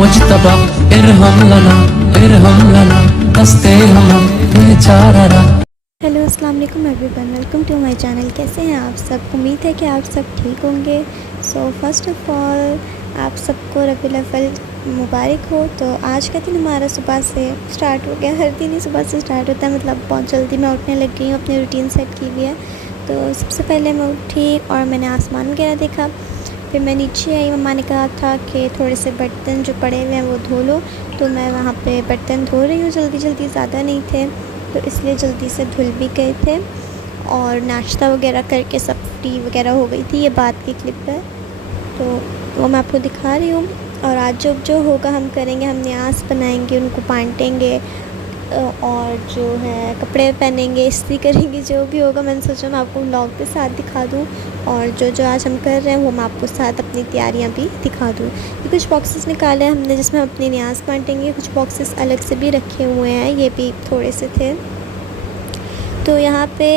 मुजतबा इरहम लना हंसते हम बेचारा। हेलो अस्सलाम वालेकुम everyone, welcome to my channel. कैसे हैं आप सब? उम्मीद है कि आप सब ठीक होंगे। सो फर्स्ट ऑफ़ ऑल आप सबको रबीउल अव्वल मुबारक हो। तो आज का दिन हमारा सुबह से स्टार्ट हो गया। हर दिन ही सुबह से स्टार्ट होता है, मतलब बहुत जल्दी मैं उठने लग गई हूँ, अपनी रूटीन सेट की हुई है। तो सबसे पहले मैं उठी और मैंने आसमान वगैरह देखा, फिर मैं नीचे आई। मम्मा ने कहा था कि थोड़े से बर्तन जो पड़े हुए हैं वो धो लो, तो मैं वहाँ पे बर्तन धो रही हूँ। जल्दी जल्दी, ज़्यादा नहीं थे तो इसलिए जल्दी से धुल भी गए थे और नाश्ता वगैरह करके सब फ्री वगैरह हो गई थी। ये बात की क्लिप है तो वो मैं आपको दिखा रही हूँ। और आज जो होगा हम करेंगे, हम न्यास बनाएंगे, उनको बांटेंगे और जो है कपड़े पहनेंगे, इस्त्री करेंगे। जो भी होगा मैंने सोचा मैं आपको व्लॉग के साथ दिखा दूँ, और जो आज हम कर रहे हैं वो मैं आपको साथ अपनी तैयारियां भी दिखा दूँ। ये कुछ बॉक्सेस निकाले हैं हमने जिसमें हम अपनी न्यास बांटेंगे। कुछ बॉक्सेस अलग से भी रखे हुए हैं, ये भी थोड़े से थे। तो यहाँ पे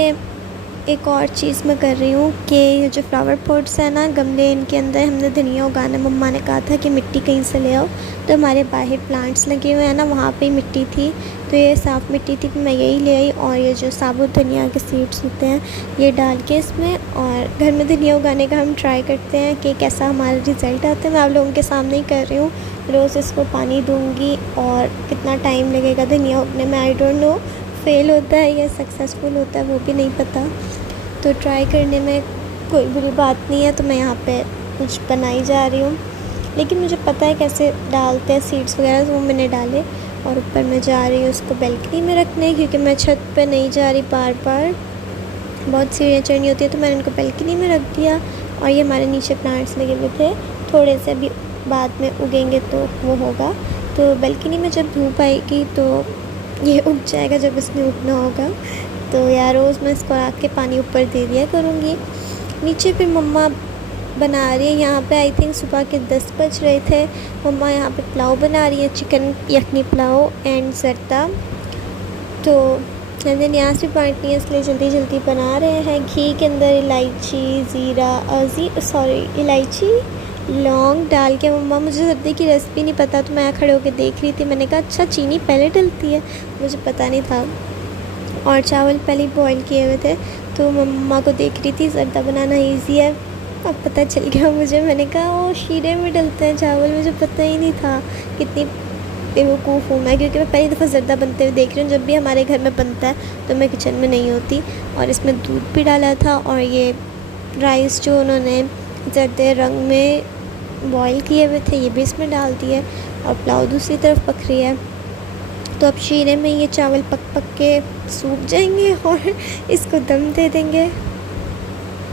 एक और चीज़ मैं कर रही हूँ कि ये जो फ्लावर पॉट्स है ना, गमले, इनके अंदर हमने धनिया उगाना। मम्मा ने कहा था कि मिट्टी कहीं से ले आओ, तो हमारे बाहर प्लांट्स लगे हुए हैं ना, वहाँ पे मिट्टी थी, तो ये साफ़ मिट्टी थी, तो मैं यही ले आई। और ये जो साबुत धनिया के सीड्स होते हैं ये डाल के इसमें, और घर में धनिया उगाने का हम ट्राई करते हैं कि कैसा हमारा रिज़ल्ट आता है। मैं आप लोगों के सामने ही कर रही हूँ। रोज़ इसको पानी दूँगी और कितना टाइम लगेगा धनिया उगने में आई डोंट नो। फेल होता है या सक्सेसफुल होता है वो भी नहीं पता, तो ट्राई करने में कोई बुरी बात नहीं है। तो मैं यहाँ पे कुछ बनाई जा रही हूँ, लेकिन मुझे पता है कैसे डालते हैं सीड्स वगैरह, तो वो मैंने डाले। और ऊपर मैं जा रही हूँ उसको बैल्कनी में रखने, क्योंकि मैं छत पे नहीं जा रही, बार बार बहुत सीढ़ियाँ चढ़नी होती है, तो मैंने इनको बैल्कनी में रख दिया। और ये हमारे नीचे प्लांट्स लगे हुए थे, थोड़े से अभी बाद में उगेंगे तो वो होगा। तो बैल्कनी में जब धूप आएगी तो ये उग जाएगा जब इसमें उगना होगा। तो यार रोज़ मैं इसको रख के पानी ऊपर दे दिया करूँगी। नीचे फिर मम्मा बना रही है। यहाँ पे आई थिंक सुबह के 10 बज रहे थे। मम्मा यहाँ पे पुलाव बना रही है, चिकन यखनी पुलाव एंड जर्दा। तो मैंने न्यास भी बांटनी है इसलिए जल्दी जल्दी बना रहे हैं। घी के अंदर इलायची, इलायची, लौंग डाल के। मम्मा, मुझे जर्दे की रेसिपी नहीं पता, तो मैं खड़े होकर देख रही थी। मैंने कहा अच्छा चीनी पहले डलती है, मुझे पता नहीं था। और चावल पहले बॉईल किए हुए थे, तो मम्मा को देख रही थी। जर्दा बनाना इजी है, अब पता चल गया मुझे। मैंने कहा ओ शीरे में डलते हैं चावल, मुझे पता ही नहीं था। कितनी बेवकूफ़ हूँ मैं, क्योंकि मैं पहली दफ़ा जर्दा बनते हुए देख रही हूँ। जब भी हमारे घर में बनता है तो मैं किचन में नहीं होती। और इसमें दूध भी डाला था, और ये राइस जो उन्होंने जर्दे रंग में बॉईल किए हुए थे ये भी इसमें डाल दिए। और पुलाव दूसरी तरफ पक रही है। तो अब शीरे में ये चावल पक पक के सूख जाएंगे और इसको दम दे देंगे।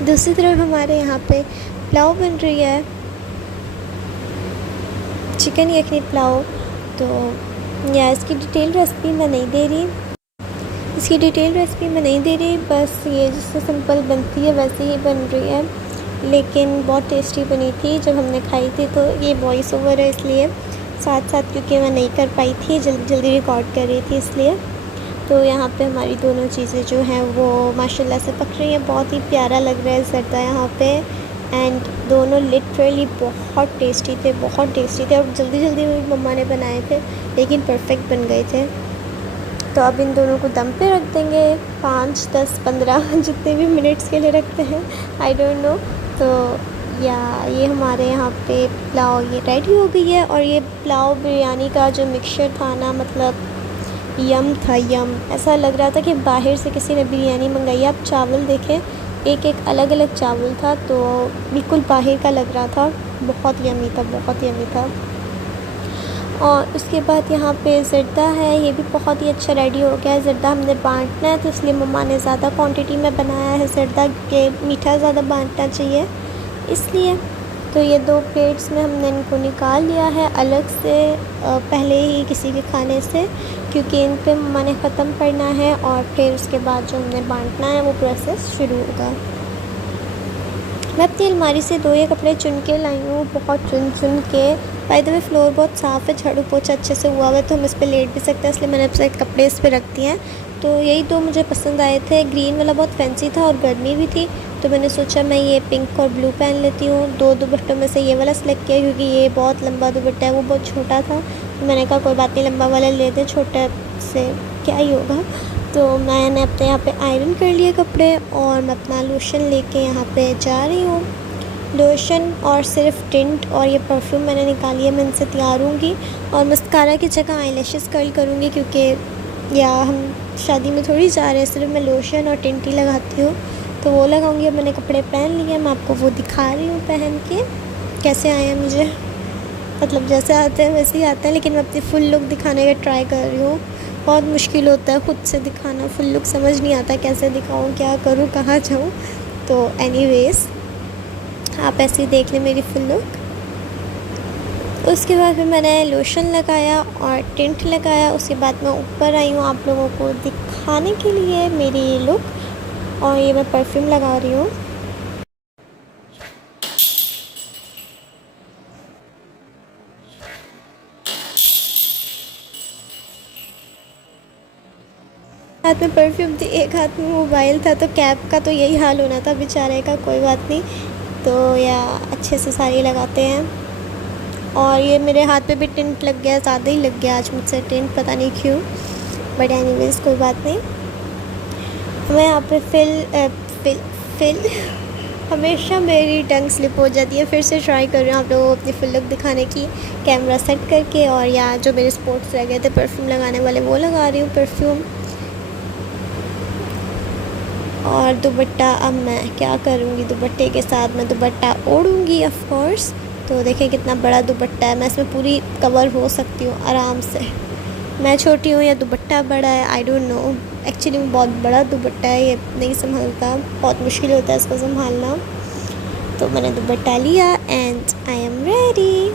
दूसरी तरफ हमारे यहाँ पे पुलाव बन रही है, चिकन यखनी पुलाव। तो या इसकी डिटेल रेसिपी मैं नहीं दे रही, बस ये जिससे सिंपल बनती है वैसे ही बन रही है। लेकिन बहुत टेस्टी बनी थी जब हमने खाई थी। तो ये वॉइस ओवर है इसलिए साथ साथ, क्योंकि मैं नहीं कर पाई थी, जल्दी जल्दी रिकॉर्ड कर रही थी इसलिए। तो यहाँ पे हमारी दोनों चीज़ें जो हैं वो माशाल्लाह से पक रही हैं। बहुत ही प्यारा लग रहा है जर्दा यहाँ पे, एंड दोनों लिटरली बहुत टेस्टी थे और जल्दी जल्दी मेरी मम्मा ने बनाए थे, लेकिन परफेक्ट बन गए थे। तो अब इन दोनों को दम पे रख देंगे 5, 10, 15 जितने भी मिनट्स के लिए रखते हैं, आई डोंट नो। तो या ये हमारे यहाँ पे पुलाव ये रेडी हो गई है। और ये पुलाव बिरयानी का जो मिक्सचर था ना, मतलब यम था, यम। ऐसा लग रहा था कि बाहर से किसी ने बिरयानी मंगाई है। आप चावल देखें, एक एक अलग अलग चावल था, तो बिल्कुल बाहर का लग रहा था। बहुत यमी था। और उसके बाद यहाँ पे जर्दा है, ये भी बहुत ही अच्छा रेडी हो गया है। जर्दा हमने बांटना है, तो इसलिए मम्मा ने ज़्यादा क्वांटिटी में बनाया है जर्दा, के मीठा ज़्यादा बांटना चाहिए इसलिए। तो ये 2 प्लेट्स में हमने इनको निकाल लिया है अलग से, पहले ही किसी के खाने से, क्योंकि इन पे मम्मा ने ख़त्म करना है और फिर उसके बाद जो हमने बांटना है वो प्रोसेस शुरू होगा। मैं अपनी अलमारी से 2 ये कपड़े चुन के लाई हूँ, बहुत चुन के। बाय द वे फ्लोर बहुत साफ़ है, झाड़ू पोछा अच्छे से हुआ है, तो हम इस पर लेट भी सकते हैं, इसलिए मैंने अब से कपड़े इस पर रख दिए हैं। तो यही दो मुझे पसंद आए थे। ग्रीन वाला बहुत फैंसी था और गर्मी भी थी, तो मैंने सोचा मैं ये पिंक और ब्लू पहन लेती हूँ। दो दुपट्टों में से ये वाला सेलेक्ट किया क्योंकि ये बहुत लंबा दुपट्टा है, वो बहुत छोटा था। तो मैंने कहा कोई बात नहीं, लंबा वाला लेते, छोटे से क्या ही होगा। तो मैंने अपने यहाँ पे आयरन कर लिए कपड़े और मैं अपना लोशन लेके यहाँ पे जा रही हूँ। लोशन और सिर्फ टिंट और ये परफ्यूम मैंने निकाली है, मैं इनसे तैयार होंगी और मस्कारा की जगह आईलैशेस कर्ल करूँगी क्योंकि या हम शादी में थोड़ी जा रहे हैं, सिर्फ मैं लोशन और टिंट ही लगाती हूँ, तो वो लगाऊंगी। अब मैंने कपड़े पहन लिए, मैं आपको वो दिखा रही हूँ पहन के कैसे आए हैं मुझे। मतलब जैसे आते हैं वैसे ही आता है, लेकिन मैं अपनी फुल लुक दिखाने का ट्राई कर रही हूँ। बहुत मुश्किल होता है ख़ुद से दिखाना फुल लुक, समझ नहीं आता कैसे दिखाऊँ, क्या करूँ, कहाँ जाऊँ। तो एनीवेज़ आप ऐसे ही देख लें मेरी फुल लुक। उसके बाद फिर मैंने लोशन लगाया और टिंट लगाया। उसके बाद मैं ऊपर आई हूँ आप लोगों को दिखाने के लिए मेरी लुक, और ये मैं परफ्यूम लगा रही हूँ। हाथ में परफ्यूम थी, एक हाथ में मोबाइल था, तो कैब का तो यही हाल होना था बेचारे का। कोई बात नहीं, तो या अच्छे से सारी लगाते हैं। और ये मेरे हाथ पे भी टिंट लग गया, ज़्यादा ही लग गया आज मुझसे टिंट, पता नहीं क्यों, बट एनीवेज़ कोई बात नहीं। मैं यहाँ पे फिल हमेशा मेरी टंग स्लिप हो जाती है। फिर से ट्राई कर रही हूँ आप लोगों को अपनी फुल लुक दिखाने की, कैमरा सेट करके। और या जो मेरे स्पॉट्स रह गए थे परफ्यूम लगाने वाले, वो लगा रही हूँ परफ्यूम। और दुपट्टा, अब मैं क्या करूँगी, दुपट्टे के साथ मैं दुपट्टा ओढ़ूँगी ऑफ कोर्स। तो देखिए कितना बड़ा दुपट्टा है, मैं इसमें पूरी कवर हो सकती हूँ आराम से। मैं छोटी हूँ या दुपट्टा बड़ा है, आई डोंट नो। एक्चुअली बहुत बड़ा दुपट्टा है, ये नहीं संभलता, बहुत मुश्किल होता है इसको संभालना। तो मैंने दुपट्टा लिया एंड आई एम रेडी।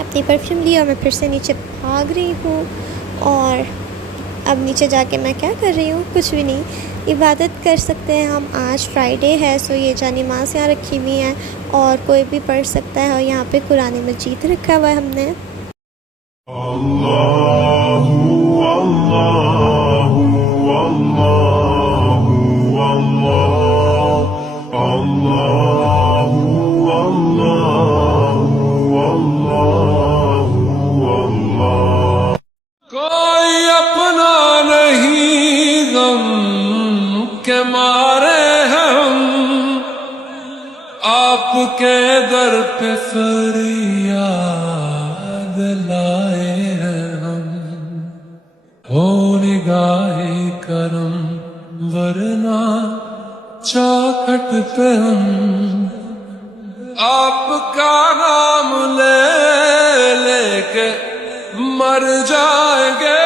अपनी परफ्यूम लिया और मैं फिर से नीचे भाग रही हूँ। और अब नीचे जाके मैं क्या कर रही हूँ, कुछ भी नहीं, इबादत कर सकते हैं हम। आज फ्राइडे है, सो ये जानी नमाज़ यहाँ रखी हुई हैं और कोई भी पढ़ सकता है। और यहाँ पे कुरान मजीद रखा हुआ है हमने। अल्लाहु अल्लाहु अल्लाहु अल्लाह अल्लाहु अल्लाहु अल्लाहु अल्लाह। कोई अपना नहीं गम के मारे हम, आपके दर पे फरियाद लाए हैं हम। हो निगाहे करम वरना चौखट पे हम आपका नाम ले लेके मर जाएंगे।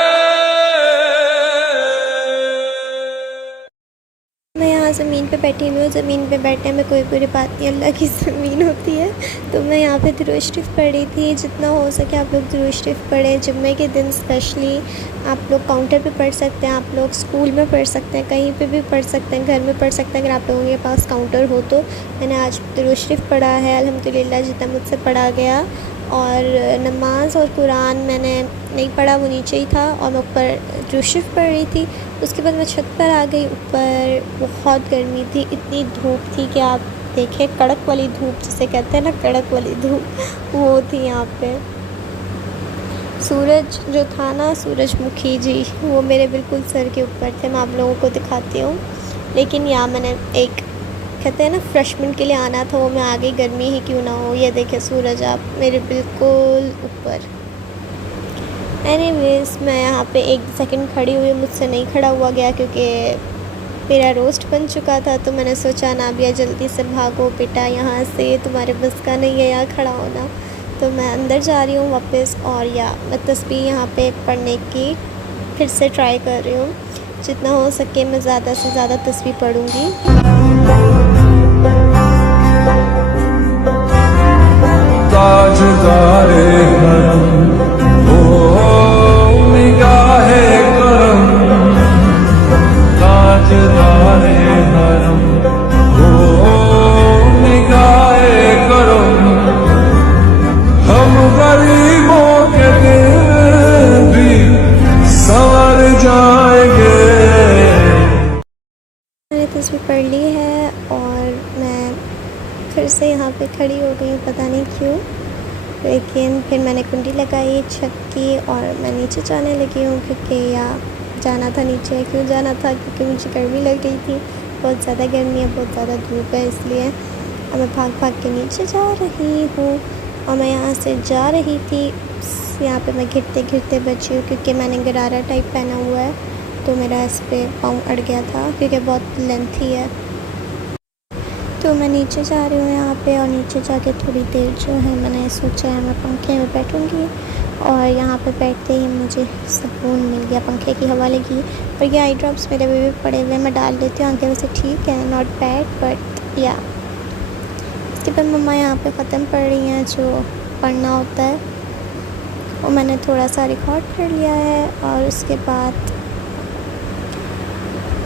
मैं यहाँ ज़मीन पे बैठी हुई हूँ। ज़मीन पे बैठने में कोई बुरी बात नहीं, अल्लाह की ज़मीन होती है। तो मैं यहाँ पे दुरूद शरीफ पढ़ रही थी। जितना हो सके आप लोग दुरूद शरीफ पढ़ें, जुम्मे के दिन स्पेशली। आप लोग काउंटर पे पढ़ सकते हैं, आप लोग स्कूल में पढ़ सकते हैं, कहीं पे भी पढ़ सकते हैं, घर में पढ़ सकते हैं अगर आप लोगों के पास काउंटर हो तो। मैंने आज दुरूद शरीफ पढ़ा है अल्हम्दुलिल्लाह, जितना मुझसे पढ़ा गया। और नमाज और कुरान मैंने नहीं पढ़ा, वो नीचे ही था और मैं ऊपर दुरूद शरीफ पढ़ रही थी। उसके बाद मैं छत पर आ गई। ऊपर बहुत गर्मी थी, इतनी धूप थी कि आप देखें, कड़क वाली धूप जिसे कहते हैं ना, कड़क वाली धूप, वो थी यहाँ पे। सूरज जो था ना, सूरजमुखी जी, वो मेरे बिल्कुल सर के ऊपर थे। मैं आप लोगों को दिखाती हूँ। लेकिन यहाँ मैंने एक कहते हैं ना फ्रेशमेंट के लिए आना था, वो मैं आ गई, गर्मी ही क्यों ना हो। ये देखे सूरज आप मेरे बिल्कुल ऊपर। एनीवेज़ मैं यहाँ पे एक सेकंड खड़ी हुई, मुझसे नहीं खड़ा हुआ गया क्योंकि मेरा रोस्ट बन चुका था। तो मैंने सोचा नाबिया जल्दी से भागो बेटा यहाँ से, तुम्हारे बस का नहीं है यहाँ खड़ा होना। तो मैं अंदर जा रही हूँ वापस। और या मैं तस्बीह यहाँ पे पढ़ने की फिर से ट्राई कर रही हूँ। जितना हो सके मैं ज़्यादा से ज़्यादा तस्बीह पढ़ूँगी। ताजदारे हरम हो निगाहे करम, ताजदारे हरम हो निगाहे करम। हम गरीबों के दिल भी संवर जाएंगे। नमाज़ भी पढ़ ली है और मैं फिर से यहाँ पे खड़ी हो गई हूँ, पता नहीं क्यों। लेकिन फिर मैंने कुंडी लगाई छत की और मैं नीचे जाने लगी हूँ क्योंकि जाना था नीचे। क्यों जाना था? क्योंकि मुझे गर्मी लग रही थी, बहुत ज़्यादा गर्मी है, बहुत ज़्यादा धूप है, इसलिए अब मैं भाग भाग के नीचे जा रही हूँ। और मैं यहाँ से जा रही थी, यहाँ पे मैं गिरते गिरते बची हूँ क्योंकि मैंने गरारा टाइप पहना हुआ है, तो मेरा इस पर पाँव अड़ गया था क्योंकि बहुत लेंथी है। तो मैं नीचे जा रही हूँ यहाँ पे, और नीचे जाके थोड़ी देर जो है मैंने सोचा है मैं पंखे में बैठूँगी। और यहाँ पे बैठते ही मुझे सुकून मिल गया, पंखे की हवा लगी। और ये आई ड्रॉप्स मेरे भी पड़े हुए, मैं डाल लेती हूँ, आंखें वैसे ठीक है, नॉट बैड बट या। इसके बाद मम्मा यहाँ पे ख़त्म पढ़ रही हैं जो पढ़ना होता है, और मैंने थोड़ा सा रिकॉर्ड कर लिया है। और उसके बाद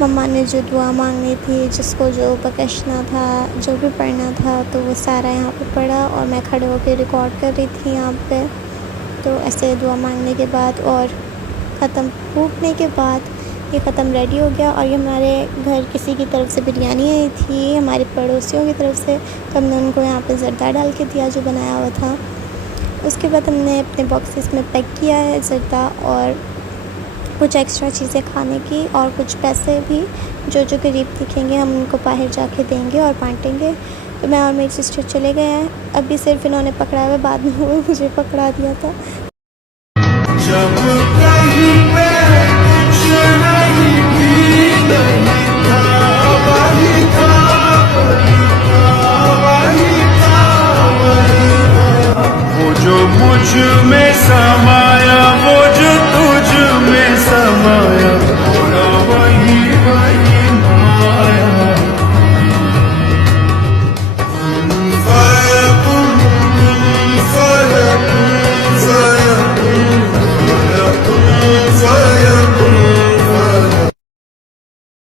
मम्मा ने जो दुआ मांगनी थी, जिसको जो बख्शना था, जो भी पढ़ना था, तो वो सारा यहाँ पे पढ़ा और मैं खड़े होकर रिकॉर्ड कर रही थी यहाँ पे। तो ऐसे दुआ मांगने के बाद और ख़त्म फूकने के बाद ये ख़त्म रेडी हो गया। और ये हमारे घर किसी की तरफ से बिरयानी आई थी, हमारे पड़ोसियों की तरफ से, तो हमने उनको यहाँ पे ज़र्दा डाल के दिया जो बनाया हुआ था। उसके बाद हमने अपने बॉक्सेस में पैक किया है ज़र्दा और कुछ एक्स्ट्रा चीज़ें खाने की, और कुछ पैसे भी जो जो गरीब दिखेंगे हम उनको बाहर जाके देंगे और बांटेंगे। तो मैं और मेरी सिस्टर चले गए हैं, अभी सिर्फ इन्होंने पकड़ा हुआ, बाद में वो मुझे पकड़ा दिया था। जब कहीं पे कुछ नहीं भी नहीं था, वही था, वही था, वही था। वो जो मुझ में समाया, वो जो तुझ में समाया, थोड़ा वही वही माया। फयकुन फयकुन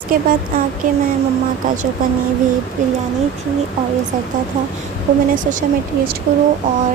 उसके बाद आके मैं मम्मा का जो बनी हुई बिरयानी थी और ये ज़र्दा था, वो मैंने सोचा मैं टेस्ट करूँ, और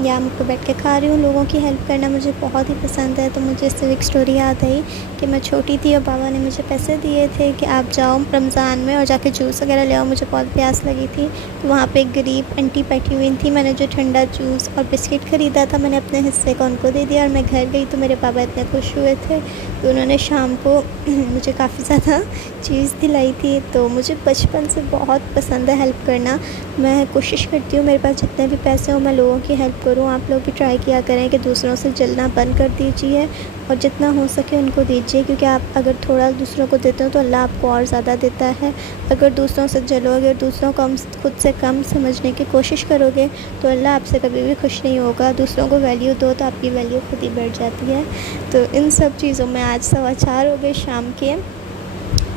यहाँ मुझको बैठ के खा रही हूँ। लोगों की हेल्प करना मुझे बहुत ही पसंद है। तो मुझे इससे एक स्टोरी याद आई कि मैं छोटी थी और बाबा ने मुझे पैसे दिए थे कि आप जाओ रमज़ान में और जाके जूस वगैरह ले आओ, मुझे बहुत प्यास लगी थी। तो वहाँ पे एक गरीब आंटी बैठी हुई थी, मैंने जो ठंडा जूस और बिस्किट ख़रीदा था मैंने अपने हिस्से का उनको दे दिया। और मैं घर गई तो मेरे पापा इतने खुश हुए थे, तो उन्होंने शाम को मुझे काफ़ी ज़्यादा चीज़ दिलाई थी। तो मुझे बचपन से बहुत पसंद है हेल्प करना। मैं कोशिश करती हूँ मेरे पास जितने भी पैसे हों मैं लोगों की हेल्प करूँ। आप लोग भी ट्राई किया करें कि दूसरों से जलना बंद कर दीजिए और जितना हो सके उनको दीजिए, क्योंकि आप अगर थोड़ा दूसरों को देते हो तो अल्लाह आपको और ज़्यादा देता है। अगर दूसरों से जलोगे, दूसरों को खुद से कम समझने की कोशिश करोगे तो अल्लाह आपसे कभी भी खुश नहीं होगा। दूसरों को वैल्यू दो तो आपकी वैल्यू खुद ही बढ़ जाती है। तो इन सब चीज़ों में आज 4:15 हो गए शाम के,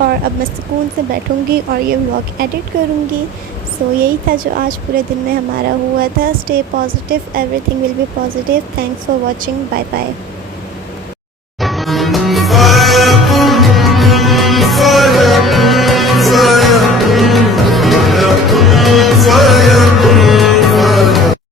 और अब मैं सुकून से बैठूँगी और ये व्लॉग एडिट करूँगी। सो यही था जो आज पूरे दिन में हमारा हुआ था। Stay positive, everything will be positive. Thanks for watching, bye bye.